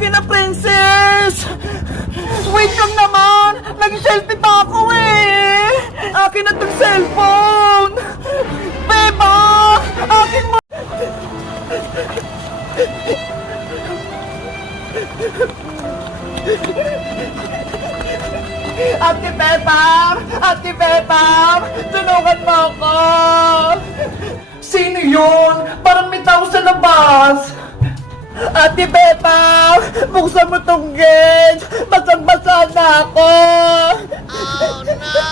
Akin na, princess! Wait lang naman! Nag-selfie pa ako eh! Akin na tong cellphone! Beba! Akin mo! Ate Bebang! Ate Bebang! Tulungan mo ako! Sino yun? Parang may tao sa labas! Ate Bebang! Buksan mo tong gate! Basang-basa na ako! Oh no!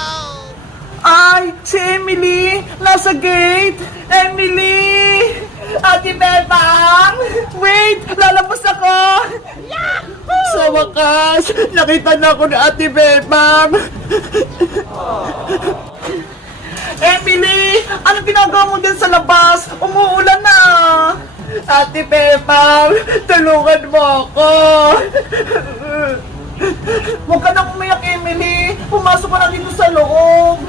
Ay! Si Emily! Nasa gate! Emily! Ate Bebang! Wait! Lalabas ako! Sa wakas! Nakita na ako ni Ate Bebang! Emily! Anong ginagawa mo din sa labas? Umuulan na! Ate Bebang! Tulungan mo ako! Huwag ka nang umiyak, Emily! Pumasok ka na dito sa loob!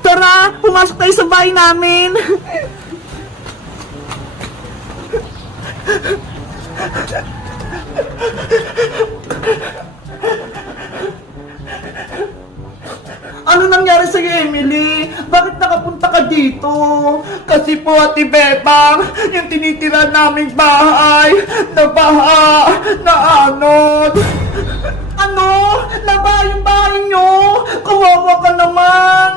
Tara! Pumasok tayo sa bahay namin! Ano nangyari sa'yo, Emily? Bakit nakapunta ka dito? Kasi po, Ate Bebang, yung tinitira naming bahay, nabaha, naanod. Ano? Nabaha yung bahay nyo? Kawawa ka naman.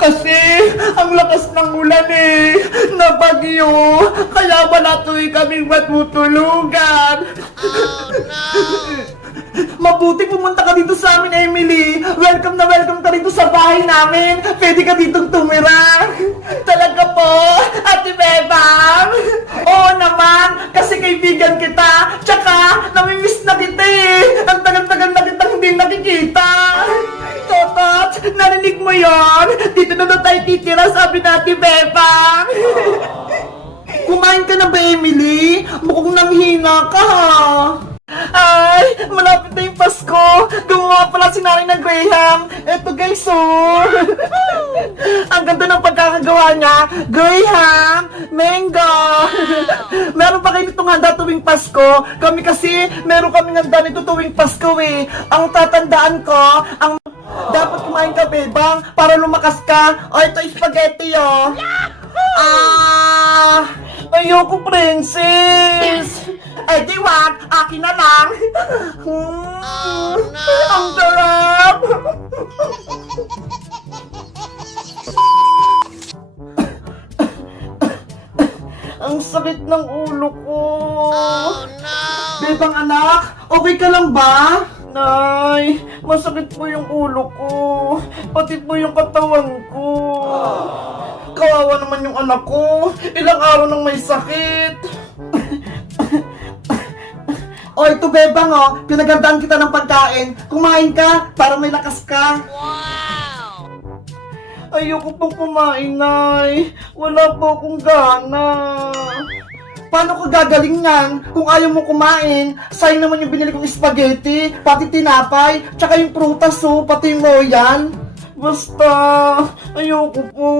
Kasi, ang lakas ng ulan eh, na bagyo, kaya wala tuloy kaming matutulugan. Oh no! Mabuti pumunta ka dito sa amin, Emily. Welcome na welcome ka dito sa bahay namin. Pwede ka ditong tumira. Talaga po, Ate Bebang. Oo naman, kasi kaibigan kita. Tsaka, namimiss na kita eh. Ang tagal-tagal na kitang hindi nakikita. Totot, narinig mo yon? Dito na tayo titira, sabi na Ate Bebang. Kumain ka na ba, Emily? Mukhang nanghina ka ha. Ay, malapit na yung Pasko. Gumawa pala si nanay ng Graham. Eto guys, oh. Ang ganda ng pagkakagawa niya. Graham, mango. Meron pa kayo nitong handa tuwing Pasko? Kami kasi, meron kaming handa nito tuwing Pasko eh. Ang tatandaan ko, ang dapat kumain ka, Bebang, para lumakas ka. O, ito spaghetti, oh. Ayoko, princess. Eh, di wag, akin na lang. Oh, no. Ang sarap. Ang sakit ng ulo ko. Oh, no. Bebang anak, okay ka lang ba? Nay, masakit po yung ulo ko. Pati po yung katawan ko. Kawawa naman yung anak ko. Ilang araw nang may sakit. O, ito Bebang, oh. Pinagandaan kita ng pagkain. Kumain ka para may lakas ka. Wow! Ayoko pong kumain, Nay. Wala po akong gana. Paano ko gagaling yan? Kung ayaw mo kumain, sayang naman yung binili kong spaghetti, pati tinapay, tsaka yung prutas, oh, pati yung royal. Basta, ayoko po.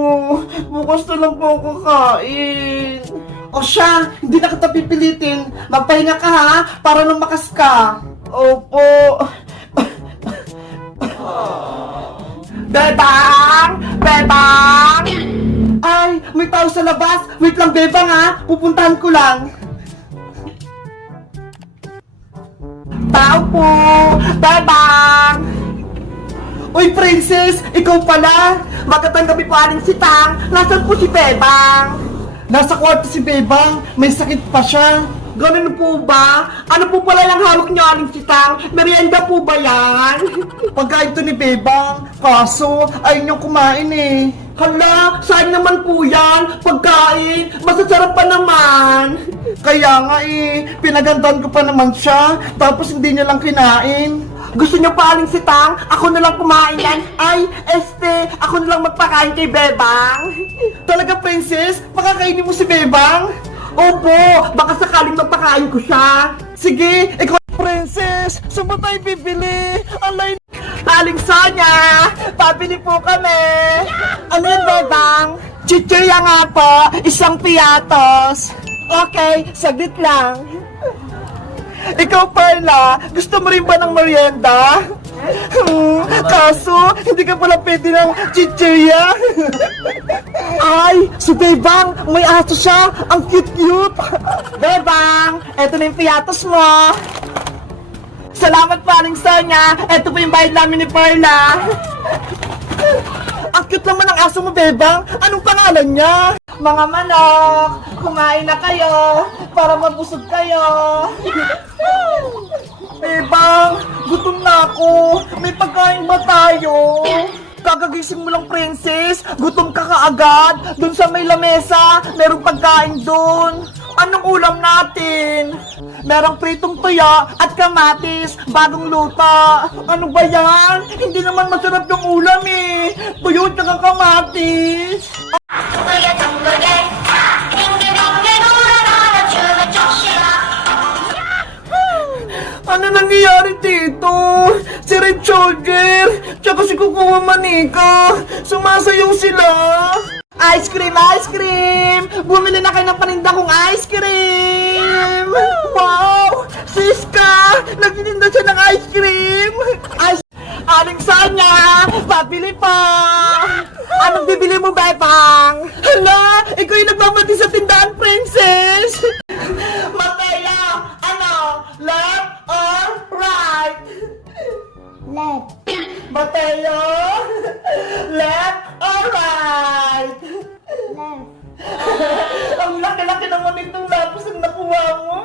Bukas na lang po ako kakain. O siya, hindi na kita pipilitin. Magpahinga ka ha, para lumakas ka. Opo. Bebang! Bebang! Ay, may tao sa labas. Wait lang, Bebang ha. Pupuntahan ko lang. Tao po! Bebang! Uy, princess! Ikaw pala! Magandang gabi po, Aling Sitang. Nasaan po si Bebang? Nasa kwarto si Bebang. May sakit pa siya. Ganun po ba? Ano po pala yung hawak niyo, Aling Sitang? Merienda po ba yan? Pagkain to ni Bebang. Kaso, ayaw niyong kumain eh. Hala, saan naman po yan? Pagkain, masasarap pa naman. Kaya nga eh, pinagandaan ko pa naman siya. Tapos hindi niya lang kinain. Gusto niyo pa, Aling Sitang? Ako na lang kumain yan. Ay, ako na lang magpakain kay Bebang. Talaga, princess? Pakakainin mo si Bebang? Opo, baka sakaling magpakain ko siya. Sige, ikaw, princess. Saan ba tayo bibili? Alay, Aling Sonia, pabili po kami. Ano yan, Bebang? Chichirya nga po, isang piatos. Okay, saglit lang. Ikaw, Perla, gusto mo rin ba ng merienda? Kaso, hindi ka pala pwede ng chichirya. Ay, si Bebang, may aso siya. Ang cute-cute. Bebang, eto na yung piyatos mo. Salamat, paring Sonia. Eto po yung bayad namin ni Perla. Ang cute naman ng aso mo, Bebang. Anong pangalan niya? Mga manok, kumain na kayo para mabusog kayo. Bebang, gutom na ako. May pagkain ba tayo? Kagagising mo lang, princess. Gutom ka kaagad. Doon sa may lamesa, merong pagkain doon. Anong ulam natin? Merong pritong tuyo at kamatis, bagong luto. Ano ba yan? Hindi naman masarap yung ulam eh. Tuyo at saka kamatis. Ano nangyayari dito? Si Red Shoulder, tsaka si Kukuha Manika, sumasayaw sila. Ice cream, ice cream! Bumili na kayo ng paninda kong ice cream! Wow! Siska! Nagtitinda siya ng ice cream! Aling Sonia! Pabili pa! Anong bibili mo, Bebang? Hala! Ikaw yung nagbabati sa tindahan, princess! Mataya! Ano? Left or right? Left. Mateo! Left or right? Left. Ang laki-laki naman itong lapis ang nakuha mo.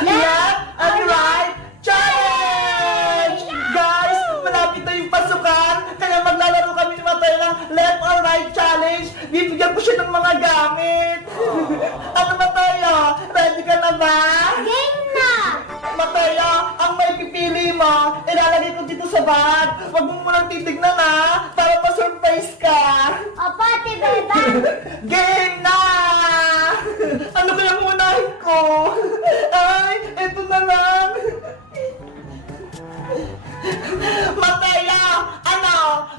Left and right challenge! Guys, malapit na yung pasukan, kaya maglalaro kami ni Mateo ng left or right challenge. Bibigyan ko siya ng mga gamit. Ano, Mateo? Ready ka na ba? Game na! Mateo, ang may pipili mo, ilalagay ko dito sa bag. Huwag mo munang titignan na, para ma-surprise ka. Opo, Ate Bebang. Game na! Ano kaya munahin ko? Ay, eto na lang. Mateo, ano?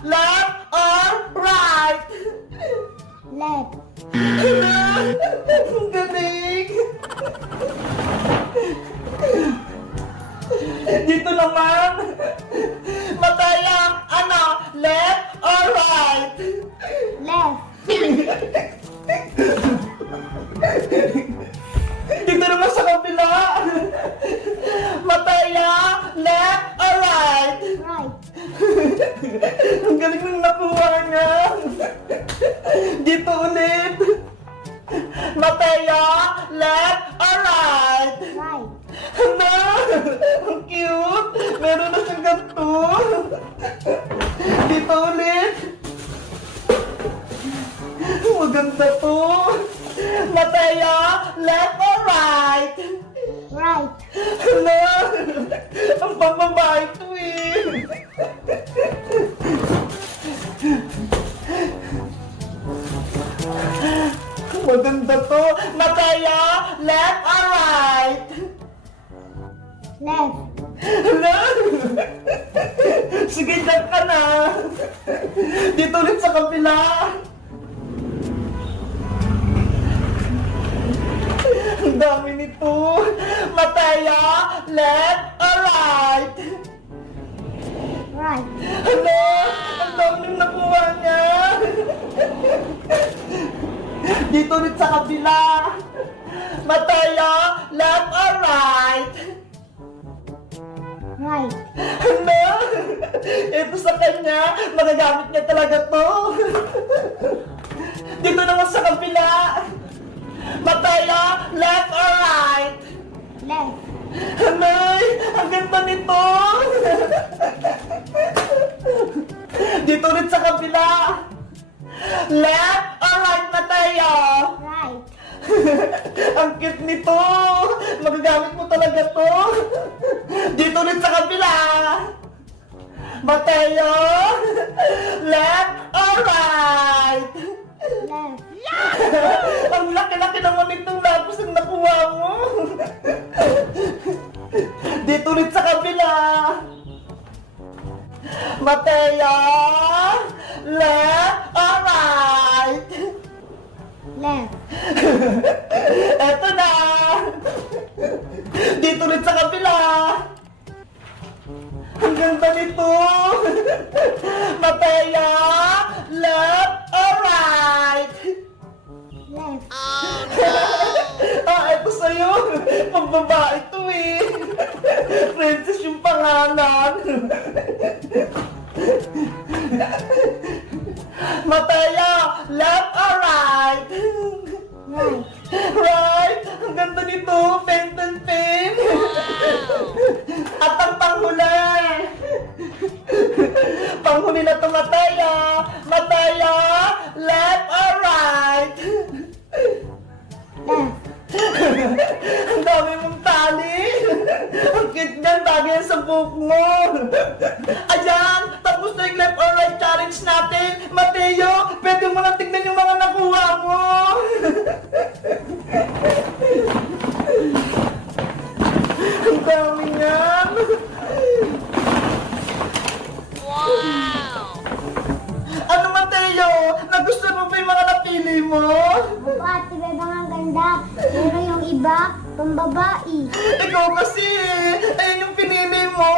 Left or right? Left. Ang galing! Dito naman! Mataya! Ano? Left or right? Left. Dito naman sa kabila! Mataya! Left or right? Right. Ang galing nang nakuha niya! Dito ulit! Mataya! Left or right? Right. Ano? Ang cute! Meron na siyang ganito! Dito ulit! Maganda to! Mateo! Left or right? Right. Ano? Ang pambabae to eh! Maganda to! Mateo! Left or right? Left. Hala! Sige, dyan ka na! Dito ulit sa kabila! Ang dami nito! Mataya! Left or right? Right. Hala! Ang dami nang nakuha niya! Dito ulit sa kabila! Mataya! Left or right? Right. Ano? Ito sa kanya, magagamit niya talaga to. Dito naman sa kabila. Mataya, left or right? Left. Anay, ang ganda nito. Dito ulit sa kabila. Left or right, Mataya? Right. Ang cute nito. Magagamit mo talaga to. Dito ulit sa kabila. Mateo, left or right? Left. Ang laki-laki naman itong lapis ang nakuha mo. Dito ulit sa kabila. Mateo, left or right? Left. Eto na! Dito rin sa kabila! Ang ganda nito! Mataya! Left or right? Left. Eto sa'yo! Pagbabae ito eh! Princess yung pangalan! Mataya! Left or right? Right. Right! Ang ganda nito! Fountain pen! At ang panghuli! Panghuli na ito, Mataya! Mataya! Left or right? Left. Ang dami mong tali! Ang cute niyan, bagay yan sa buhok mo! Ayan! Tapos na yung left or right challenge natin! Mateo, pwede mo na tignan yung mga nakuha mo! Ang dami niyan! Ano, Mateo? Nagustuhan mo ba yung mga napili mo? Opo, Ate Bebang ang ganda. Pero yung iba, pambabae. Ikaw kasi, ayun yung pinili mo.